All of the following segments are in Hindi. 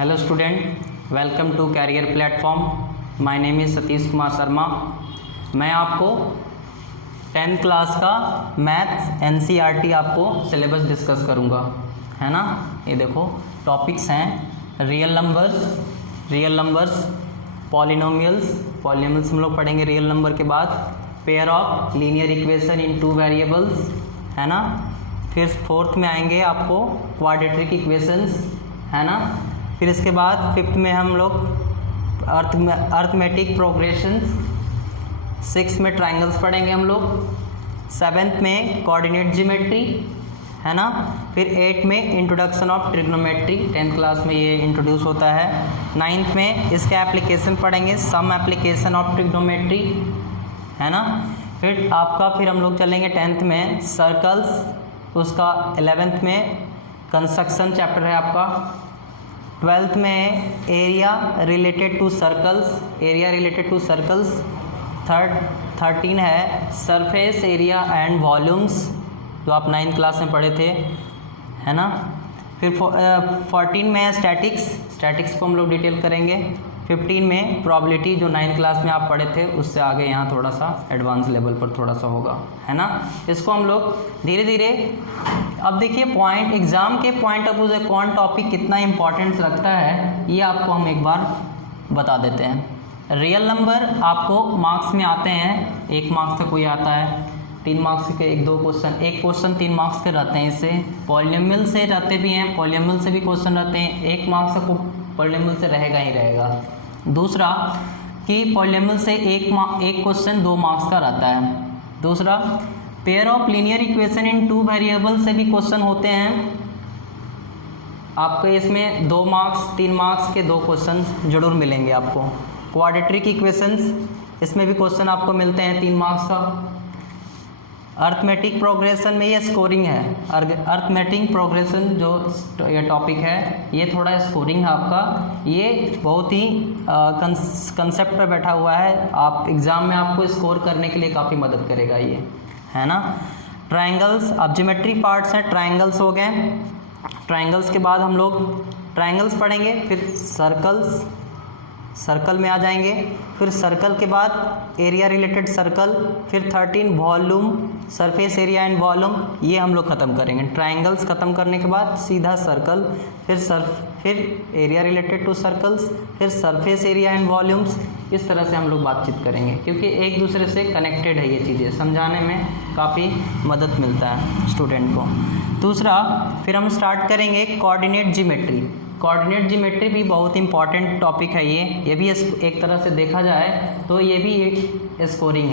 Hello student, welcome to career platform. My name is Satish Kumar Sharma. मैं आपको 10th क्लास का मैथ्स एनसीईआरटी आपको सिलेबस डिस्कस करूँगा, है ना। ये देखो टॉपिक्स हैं रियल नंबर्स, पॉलिनोमियल्स हम लोग पढ़ेंगे रियल नंबर के बाद। Pair of linear equation in 2 variables, है ना। फिर 4th में आएंगे आपको क्वाड्रेटिक इक्वेशंस, है ना। फिर इसके बाद 5th में हम लोग अर्थमेटिक प्रोग्रेशंस, 6th में ट्राइंगल्स पढ़ेंगे हम लोग, 7th में कोऑर्डिनेट ज्योमेट्री, है ना। फिर 8th में introduction of trigonometry, 10th class में ये इंट्रोड्यूस होता है। 9th में इसके एप्लीकेशन पढ़ेंगे, सम एप्लीकेशन ऑफ ट्रिग्नोमेट्री, है ना। फिर हम लोग चलेंगे 10th में सर्कल्स, उसका 11th में कंस्ट्रक्शन चैप्टर है आपका। 12th में एरिया रिलेटेड टू सर्कल्स, 13 है सरफेस एरिया एंड वॉल्यूम्स, जो आप 9th क्लास में पढ़े थे, है ना। फिर 14 में स्टैटिक्स को हम लोग डिटेल करेंगे। 15 में प्रोबेबिलिटी, जो 9th क्लास में आप पढ़े थे उससे आगे यहाँ थोड़ा सा एडवांस लेवल पर थोड़ा सा होगा, है ना। इसको हम लोग धीरे धीरे, अब देखिए पॉइंट एग्जाम के पॉइंट ऑफ व्यू से कौन टॉपिक कितना इंपॉर्टेंस रखता है ये आपको हम एक बार बता देते हैं। रियल नंबर आपको मार्क्स में आते हैं, 1 मार्क्स का कोई आता है, 3 मार्क्स के 1-2 क्वेश्चन, एक क्वेश्चन 3 मार्क्स के रहते हैं। इससे पॉलिनोमियल से रहते भी हैं, पॉलिनोमियल से भी क्वेश्चन रहते हैं, 1 मार्क्स का पॉलिनोमियल से रहेगा ही रहेगा। दूसरा कि पॉलिनोमियल से एक क्वेश्चन 2 मार्क्स का रहता है। दूसरा pair of linear equation in 2 variable से भी क्वेश्चन होते हैं आपको। इसमें 2 मार्क्स 3 मार्क्स के 2 क्वेश्चन जरूर मिलेंगे आपको। क्वाड्रेटिक इक्वेशंस, इसमें भी क्वेश्चन आपको मिलते हैं 3 मार्क्स का। अर्थमेटिक प्रोग्रेशन में ये स्कोरिंग है, अर्थमेटिक प्रोग्रेशन जो ये टॉपिक है ये थोड़ा स्कोरिंग है आपका। ये बहुत ही कंसेप्ट पे बैठा हुआ है, आप एग्ज़ाम में आपको स्कोर करने के लिए काफ़ी मदद करेगा ये, है ना। ट्रायंगल्स, अब ज्योमेट्रिक पार्ट्स हैं, ट्रायंगल्स हो गए। ट्रायंगल्स के बाद हम लोग ट्रायंगल्स पढ़ेंगे, फिर सर्कल में आ जाएंगे, फिर सर्कल के बाद एरिया रिलेटेड सर्कल, फिर 13 volume, surface area and volume, ये हम लोग ख़त्म करेंगे। ट्रायंगल्स ख़त्म करने के बाद सीधा सर्कल, फिर एरिया रिलेटेड टू सर्कल्स, फिर सरफेस एरिया एंड वॉल्यूम्स। इस तरह से हम लोग बातचीत करेंगे क्योंकि एक दूसरे से कनेक्टेड है ये चीज़ें, समझाने में काफ़ी मदद मिलता है स्टूडेंट को। दूसरा फिर हम स्टार्ट करेंगे कोऑर्डिनेट ज्योमेट्री। कोऑर्डिनेट ज्योमेट्री भी बहुत इंपॉर्टेंट टॉपिक है ये भी एक तरह से देखा जाए तो ये भी एक स्कोरिंग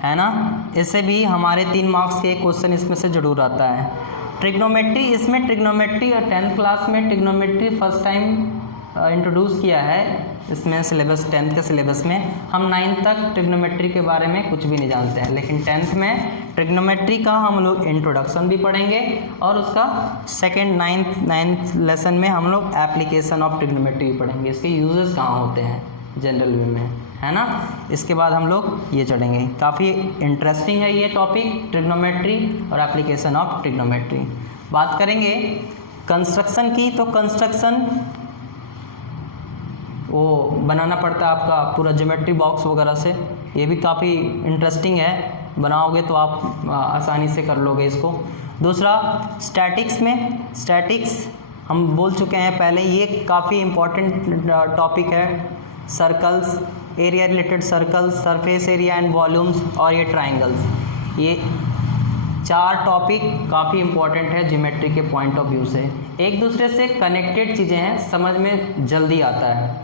है ना। इससे भी हमारे 3 मार्क्स के क्वेश्चन इसमें से जरूर आता है। ट्रिग्नोमेट्री, इसमें ट्रिग्नोमेट्री और 10th क्लास में ट्रिग्नोमेट्री फर्स्ट टाइम इंट्रोड्यूस किया है इसमें सिलेबस, 10th के सिलेबस में। हम 9th तक ट्रिग्नोमेट्री के बारे में कुछ भी नहीं जानते हैं, लेकिन 10th में ट्रिग्नोमेट्री का हम लोग इंट्रोडक्शन भी पढ़ेंगे और उसका 9th लेसन में हम लोग एप्लीकेशन ऑफ ट्रिग्नोमेट्री भी पढ़ेंगे, इसके यूजेस कहाँ होते हैं जनरल वे में, है ना। इसके बाद हम लोग ये चढ़ेंगे, काफ़ी इंटरेस्टिंग है ये टॉपिक, ट्रिग्नोमेट्री और एप्लीकेशन ऑफ ट्रिग्नोमेट्री। बात करेंगे कंस्ट्रक्शन की, तो कंस्ट्रक्शन वो बनाना पड़ता है आपका पूरा ज्योमेट्री बॉक्स वगैरह से, ये भी काफ़ी इंटरेस्टिंग है, बनाओगे तो आप आसानी से कर लोगे इसको। दूसरा स्टैटिक्स हम बोल चुके हैं पहले, ये काफ़ी इम्पॉर्टेंट टॉपिक है। Circles, area related circles, surface area and volumes और ये ट्राइंगल्स, ये 4 टॉपिक काफ़ी इंपॉर्टेंट है ज्योमेट्री के पॉइंट ऑफ व्यू से। एक दूसरे से कनेक्टेड चीज़ें हैं, समझ में जल्दी आता है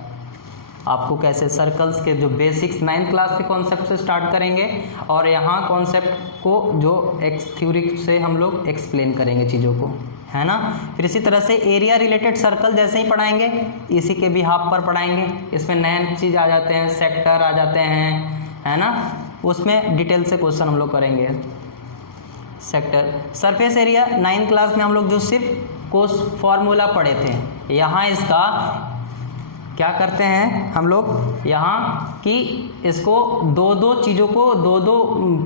आपको कैसे। सर्कल्स के जो बेसिक्स 9th क्लास के कॉन्सेप्ट से स्टार्ट करेंगे और यहाँ कॉन्सेप्ट को जो थ्योरी से हम लोग एक्सप्लेन करेंगे चीज़ों को, है ना। फिर इसी तरह से एरिया रिलेटेड सर्कल जैसे ही पढ़ाएंगे, इसी के भी हाफ पर पढ़ाएंगे, इसमें नए चीज़ आ जाते हैं, सेक्टर आ जाते हैं, है ना। उसमें डिटेल से क्वेश्चन हम लोग करेंगे। Sector, surface area 9th class में हम लोग जो सिर्फ कोस फॉर्मूला पढ़े थे, यहाँ इसका क्या करते हैं हम लोग यहाँ कि इसको दो चीज़ों को दो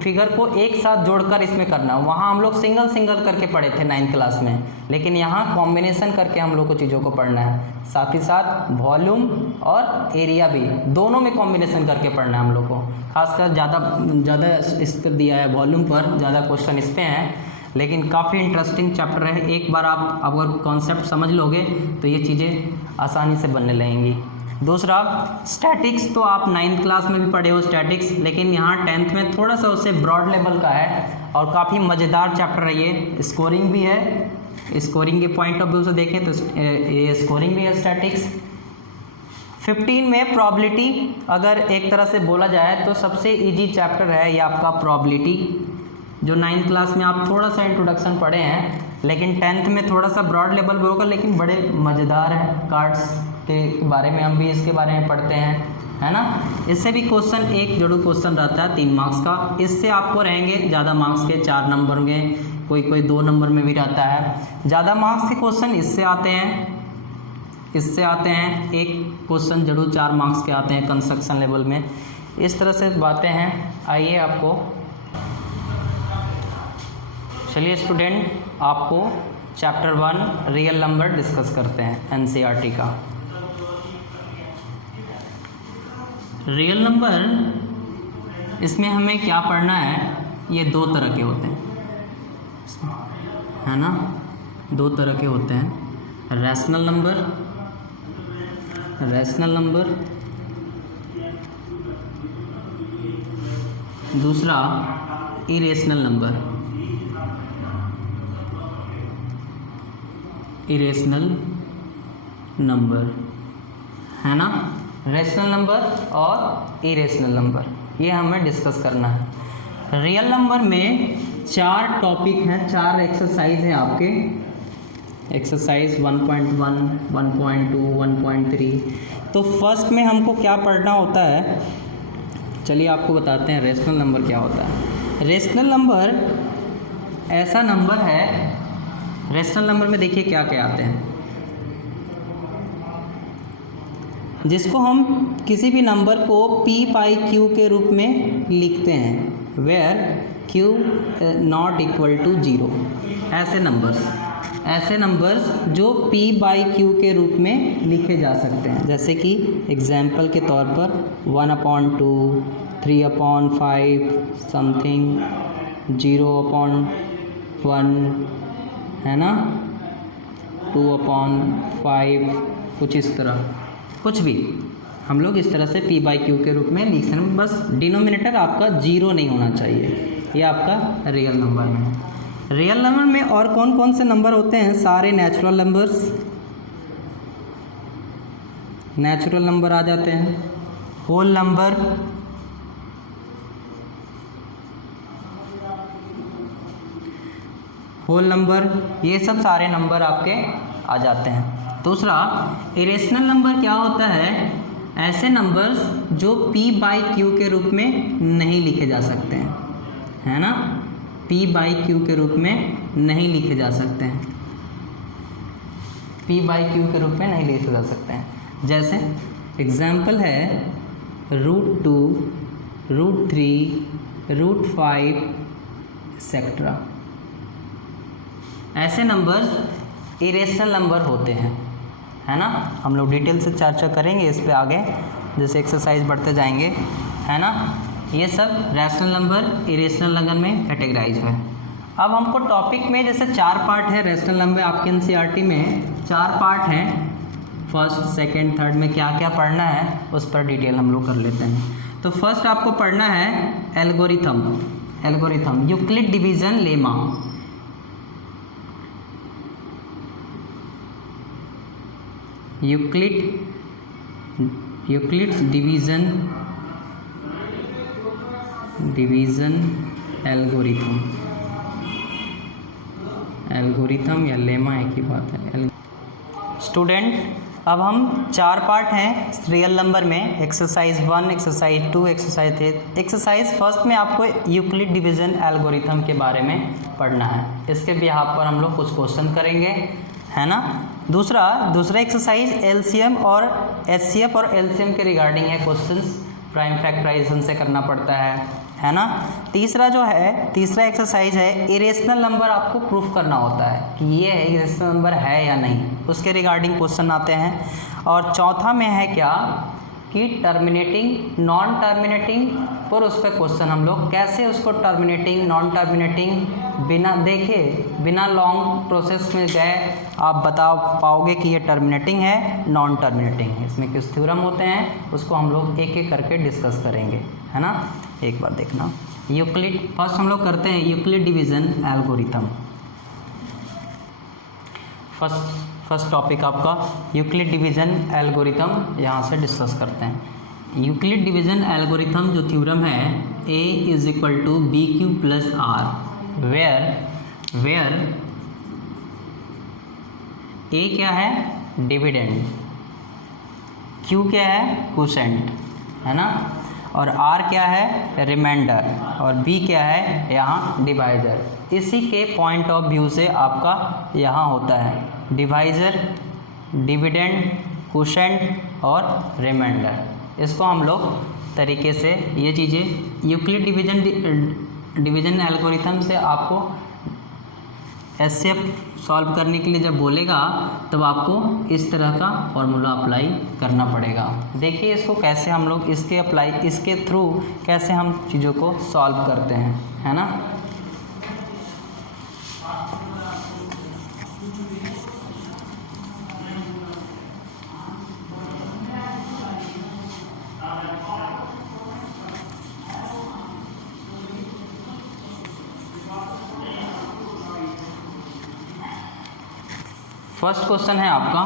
फिगर को एक साथ जोड़कर इसमें करना। वहाँ हम लोग सिंगल सिंगल करके पढ़े थे 9th क्लास में, लेकिन यहाँ कॉम्बिनेशन करके हम लोग को चीज़ों को पढ़ना है। साथ ही साथ वॉल्यूम और एरिया भी दोनों में कॉम्बिनेशन करके पढ़ना है हम लोग को। खासकर ज़्यादा इस पर दिया है, वॉल्यूम पर ज़्यादा क्वेश्चन इस पर हैं, लेकिन काफ़ी इंटरेस्टिंग चैप्टर है। एक बार आप अगर कॉन्सेप्ट समझ लोगे तो ये चीज़ें आसानी से बनने लगेंगी। दूसरा स्टैटिक्स, तो आप 9th क्लास में भी पढ़े हो स्टैटिक्स, लेकिन यहाँ 10th में थोड़ा सा उससे ब्रॉड लेवल का है और काफ़ी मज़ेदार चैप्टर है ये। स्कोरिंग भी है, स्कोरिंग के पॉइंट ऑफ व्यू से देखें तो ये स्कोरिंग भी है स्टैटिक्स। 15 में प्रोबेबिलिटी, अगर एक तरह से बोला जाए तो सबसे इजी चैप्टर है ये आपका प्रोबेबिलिटी, जो 9th क्लास में आप थोड़ा सा इंट्रोडक्शन पढ़े हैं, लेकिन 10th में थोड़ा सा ब्रॉड लेवल पे होगा, लेकिन बड़े मज़ेदार है। कार्ड्स के बारे में हम भी इसके बारे में पढ़ते हैं, है ना। इससे भी क्वेश्चन एक जरूर क्वेश्चन रहता है 3 मार्क्स का। इससे आपको रहेंगे ज़्यादा मार्क्स के 4 नंबर में, कोई 2 नंबर में भी रहता है। ज़्यादा मार्क्स के क्वेश्चन इससे आते हैं, एक क्वेश्चन जरूर 4 मार्क्स के आते हैं कंस्ट्रक्शन लेवल में। इस तरह से बातें हैं। आइए आपको, चलिए स्टूडेंट, आपको चैप्टर 1 रियल नंबर डिस्कस करते हैं एनसीईआरटी का। रियल नंबर, इसमें हमें क्या पढ़ना है, ये 2 तरह के होते हैं, है ना। 2 तरह के होते हैं, रैशनल नंबर, दूसरा इरेशनल नंबर, है ना। रैशनल नंबर और इरेशनल नंबर, ये हमें डिस्कस करना है। रियल नंबर में 4 टॉपिक हैं, 4 एक्सरसाइज हैं आपके। एक्सरसाइज 1.1, 1.2, 1.3। तो फर्स्ट में हमको क्या पढ़ना होता है, चलिए आपको बताते हैं रैशनल नंबर क्या होता है। रैशनल नंबर ऐसा नंबर है, रैशनल नंबर में देखिए क्या क्या आते हैं, जिसको हम किसी भी नंबर को p/q के रूप में लिखते हैं, where q not equal to 0। ऐसे नंबर्स जो p/q के रूप में लिखे जा सकते हैं, जैसे कि एग्जाम्पल के तौर पर 1/2, 3/5 समथिंग, 0/1, है ना, 2/5, कुछ इस तरह, कुछ भी हम लोग इस तरह से p/q के रूप में लिख सकते हैं। बस डिनोमिनेटर आपका 0 नहीं होना चाहिए। ये आपका रियल नंबर में। रियल नंबर में और कौन कौन से नंबर होते हैं, सारे नेचुरल नंबर आ जाते हैं, होल नंबर, ये सब सारे नंबर आपके आ जाते हैं। दूसरा इरेशनल नंबर क्या होता है, ऐसे नंबर्स जो p/q के रूप में नहीं लिखे जा सकते हैं, है ना, p/q के रूप में नहीं लिखे जा सकते हैं, p/q के रूप में नहीं लिखे जा सकते हैं। जैसे एग्जाम्पल है √2, √3, √5 एक्सेट्रा। ऐसे नंबर्स इरेशनल नंबर होते हैं, है ना। हम लोग डिटेल से चर्चा करेंगे इस पे आगे, जैसे एक्सरसाइज बढ़ते जाएंगे, है ना। ये सब रैशनल नंबर, इरेशनल नंबर में कैटेगराइज है। अब हमको टॉपिक में जैसे 4 पार्ट है रैशनल नंबर, आपके एनसीईआरटी में 4 पार्ट हैं, फर्स्ट, सेकंड, थर्ड में क्या क्या पढ़ना है उस पर डिटेल हम लोग कर लेते हैं। तो फर्स्ट आपको पढ़ना है algorithm, Euclid division lemma. Euclid's division algorithm या लेमा एक ही बात है। स्टूडेंट, अब हम 4 पार्ट हैं रियल नंबर में, exercise 1, exercise 2, exercise 3। Exercise first में आपको यूक्लिड डिवीजन एल्गोरिथम के बारे में पढ़ना है। इसके बिहाफ पर हम लोग कुछ क्वेश्चन करेंगे, है ना। दूसरा एक्सरसाइज एलसीएम और एचसीएफ और एलसीएम के रिगार्डिंग है क्वेश्चंस, प्राइम फैक्टराइजेशन से करना पड़ता है ना। तीसरा एक्सरसाइज है इरेशनल नंबर आपको प्रूफ करना होता है कि ये इरेशनल नंबर है या नहीं, उसके रिगार्डिंग क्वेश्चन आते हैं। और चौथा में है क्या कि टर्मिनेटिंग, नॉन टर्मिनेटिंग, पर उस पर क्वेश्चन हम लोग कैसे उसको टर्मिनेटिंग, नॉन टर्मिनेटिंग बिना देखे, बिना लॉन्ग प्रोसेस में गए आप बता पाओगे कि ये टर्मिनेटिंग है, नॉन टर्मिनेटिंग है, इसमें किस थ्योरम होते हैं उसको हम लोग एक एक करके डिस्कस करेंगे, है ना। एक बार देखना यूक्लिड, फर्स्ट हम लोग करते हैं Euclid division algorithm. First topic आपका यूक्लिड डिवीज़न एल्गोरिथम, यहाँ से डिस्कस करते हैं। यूक्लिड डिवीज़न एल्गोरिथम जो थ्योरम है A = BQ + R, where A क्या है डिविडेंड, Q क्या है क्वोशेंट, है ना, और R क्या है रिमाइंडर, और B क्या है यहाँ डिवाइजर। इसी के पॉइंट ऑफ व्यू से आपका यहाँ होता है डिवाइजर, डिविडेंड, क्वोशेंट और रिमाइंडर। इसको हम लोग तरीके से ये चीज़ें यूक्लिड डिवीज़न एल्गोरिथम से आपको एचसीएफ सॉल्व करने के लिए जब बोलेगा तब आपको इस तरह का फॉर्मूला अप्लाई करना पड़ेगा। देखिए इसको कैसे हम लोग इसके थ्रू कैसे हम चीज़ों को सॉल्व करते हैं, है ना। फर्स्ट क्वेश्चन है आपका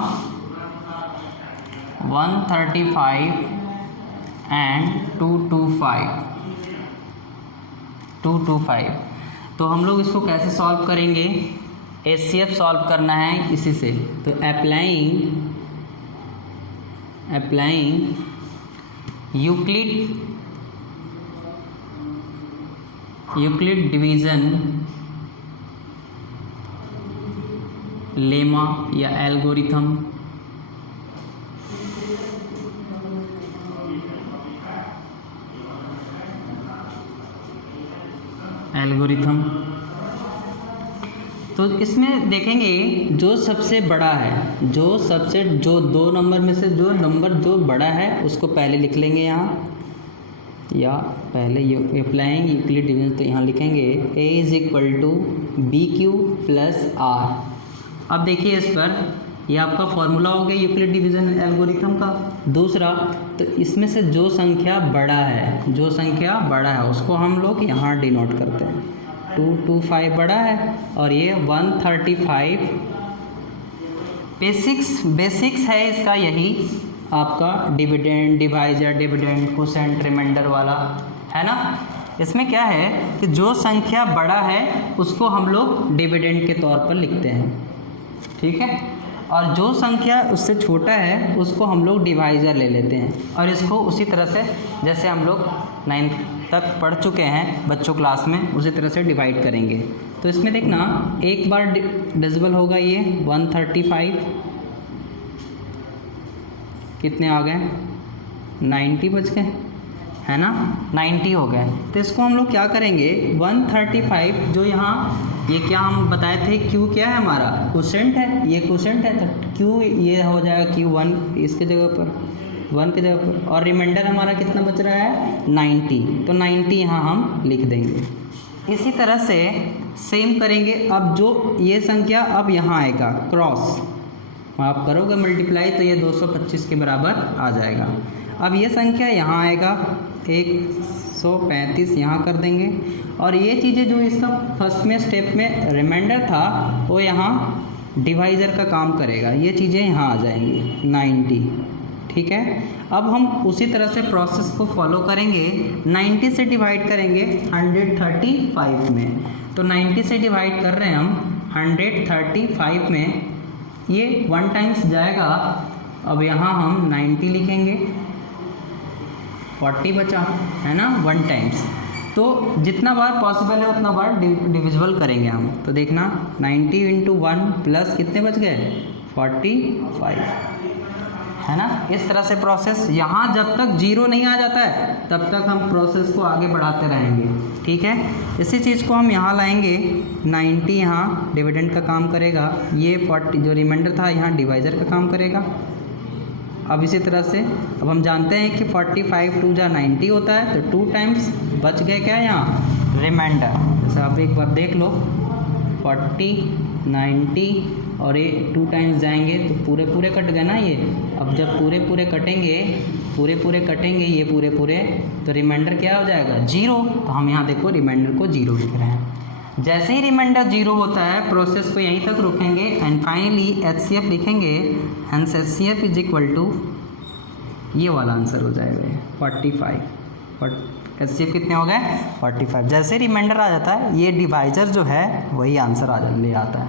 135 एंड 225। तो हम लोग इसको कैसे सॉल्व करेंगे, एचसीएफ सॉल्व करना है इसी से। तो अप्लाइंग यूक्लिड डिवीज़न लेमा या एल्गोरिथम, तो इसमें देखेंगे जो सबसे बड़ा है, जो 2 नंबर में से जो नंबर जो बड़ा है उसको पहले लिख लेंगे यहाँ, या पहले अप्लाइंग यूक्लिड डिवीज़न, तो यहाँ लिखेंगे A = BQ + R। अब देखिए इस पर ये आपका फॉर्मूला हो गया यूक्लिड डिवीज़न एल्गोरिथम का। दूसरा, तो इसमें से जो संख्या बड़ा है उसको हम लोग यहाँ डिनोट करते हैं। 225 बड़ा है और ये 135 बेसिक्स है इसका, यही आपका dividend, divisor, dividend, quotient, remainder वाला, है ना। इसमें क्या है कि जो संख्या बड़ा है उसको हम लोग डिविडेंड के तौर पर लिखते हैं, ठीक है, और जो संख्या उससे छोटा है उसको हम लोग डिवाइजर ले लेते हैं। और इसको उसी तरह से जैसे हम लोग 9th तक पढ़ चुके हैं बच्चों क्लास में, उसी तरह से डिवाइड करेंगे। तो इसमें देखना एक बार डिविजिबल होगा ये 135, कितने आ गए 90 बच गए, है ना, 90 हो गए। तो इसको हम लोग क्या करेंगे 135 जो यहाँ ये क्या हम बताए थे Q क्या है हमारा क्वोशेंट है, ये क्वोशेंट है, तो Q ये हो जाएगा Q1 इसके जगह पर 1 के जगह पर, और रिमाइंडर हमारा कितना बच रहा है 90, तो 90 यहाँ हम लिख देंगे। इसी तरह से सेम करेंगे। अब जो ये संख्या अब यहाँ आएगा क्रॉस, आप करोगे मल्टीप्लाई तो ये 225 के बराबर आ जाएगा। अब ये संख्या यहाँ आएगा 135 यहाँ कर देंगे, और ये चीज़ें जो इसका फर्स्ट में स्टेप में रिमाइंडर था वो यहाँ डिवाइज़र का काम करेगा, ये चीज़ें यहाँ आ जाएंगी 90, ठीक है। अब हम उसी तरह से प्रोसेस को फॉलो करेंगे, 90 से डिवाइड करेंगे 135 में, तो 90 से डिवाइड कर रहे हैं हम 135 में, ये 1 टाइम्स जाएगा। अब यहाँ हम 90 लिखेंगे, 40 बचा, है ना, 1 टाइम्स, तो जितना बार पॉसिबल है उतना बार डिविजिबल करेंगे हम। तो देखना 90 इंटू 1 प्लस कितने बच गए 45, है ना। इस तरह से प्रोसेस, यहाँ जब तक 0 नहीं आ जाता है तब तक हम प्रोसेस को आगे बढ़ाते रहेंगे, ठीक है। इसी चीज़ को हम यहाँ लाएंगे, 90 यहाँ डिविडेंड का काम करेगा, ये 40 जो रिमाइंडर था यहाँ डिवाइज़र का काम करेगा। अब इसी तरह से अब हम जानते हैं कि 45 2 जा 90 होता है, तो 2 टाइम्स बच गए क्या यहाँ रिमाइंडर। जैसे आप एक बार देख लो 40 90 और ये 2 टाइम्स जाएंगे तो पूरे पूरे कट गए ना ये। अब जब पूरे पूरे कटेंगे ये पूरे तो रिमाइंडर क्या हो जाएगा 0। तो हम यहाँ देखो रिमाइंडर को 0 लिख रहे हैं। जैसे ही रिमाइंडर 0 होता है प्रोसेस को यहीं तक रोकेंगे एंड फाइनली HCF लिखेंगे। Hence HCF is equal to, ये वाला आंसर हो जाएगा 45। HCF कितने हो गए 45। जैसे रिमाइंडर आ जाता है ये डिवाइजर जो है वही आंसर ले आता है,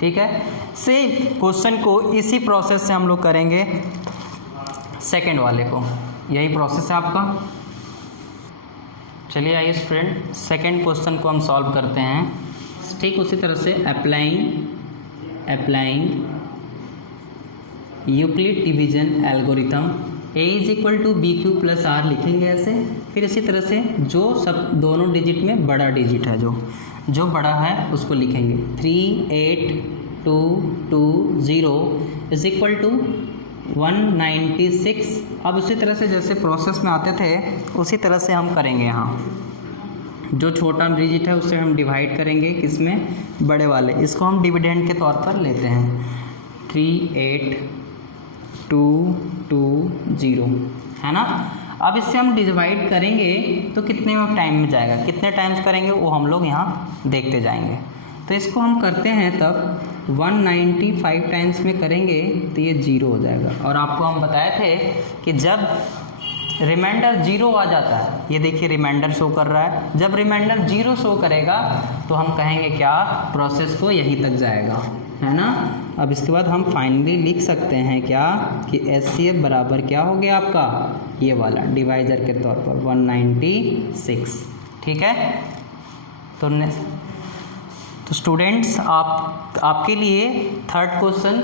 ठीक है। सेम क्वेश्चन को इसी प्रोसेस से हम लोग करेंगे सेकंड वाले को, यही प्रोसेस है आपका। चलिए आइए स्टूडेंट सेकंड क्वेश्चन को हम सॉल्व करते हैं। ठीक उसी तरह से applying Euclid division algorithm A is equal to BQ plus R लिखेंगे ऐसे। फिर इसी तरह से जो सब दोनों डिजिट में बड़ा डिजिट है जो बड़ा है उसको लिखेंगे 38220 इज इक्वल टू 196। अब उसी तरह से जैसे प्रोसेस में आते थे उसी तरह से हम करेंगे। यहाँ जो छोटा डिजिट है उससे हम डिवाइड करेंगे किसमें बड़े वाले, इसको हम डिविडेंड के तौर पर लेते हैं 38220, है ना। अब इससे हम डिवाइड करेंगे तो कितने टाइम में जाएगा, कितने टाइम्स करेंगे वो हम लोग यहाँ देखते जाएंगे। तो इसको हम करते हैं तब 195 टाइम्स में करेंगे तो ये 0 हो जाएगा। और आपको हम बताए थे कि जब रिमाइंडर 0 आ जाता है, ये देखिए रिमाइंडर शो कर रहा है, जब रिमाइंडर 0 शो करेगा तो हम कहेंगे क्या प्रोसेस को यहीं तक जाएगा, है ना। अब इसके बाद हम फाइनली लिख सकते हैं क्या कि HCF बराबर क्या हो गया आपका ये वाला डिवाइजर के तौर पर 196, ठीक है। तो स्टूडेंट्स आपके लिए थर्ड क्वेश्चन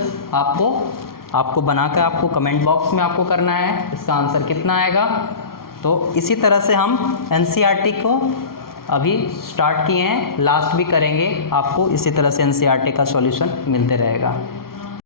आपको बनाकर आपको कमेंट बॉक्स में आपको करना है इसका आंसर कितना आएगा। तो इसी तरह से हम NCERT को अभी स्टार्ट किए हैं, लास्ट भी करेंगे, आपको इसी तरह से NCERT का सॉल्यूशन मिलते रहेगा।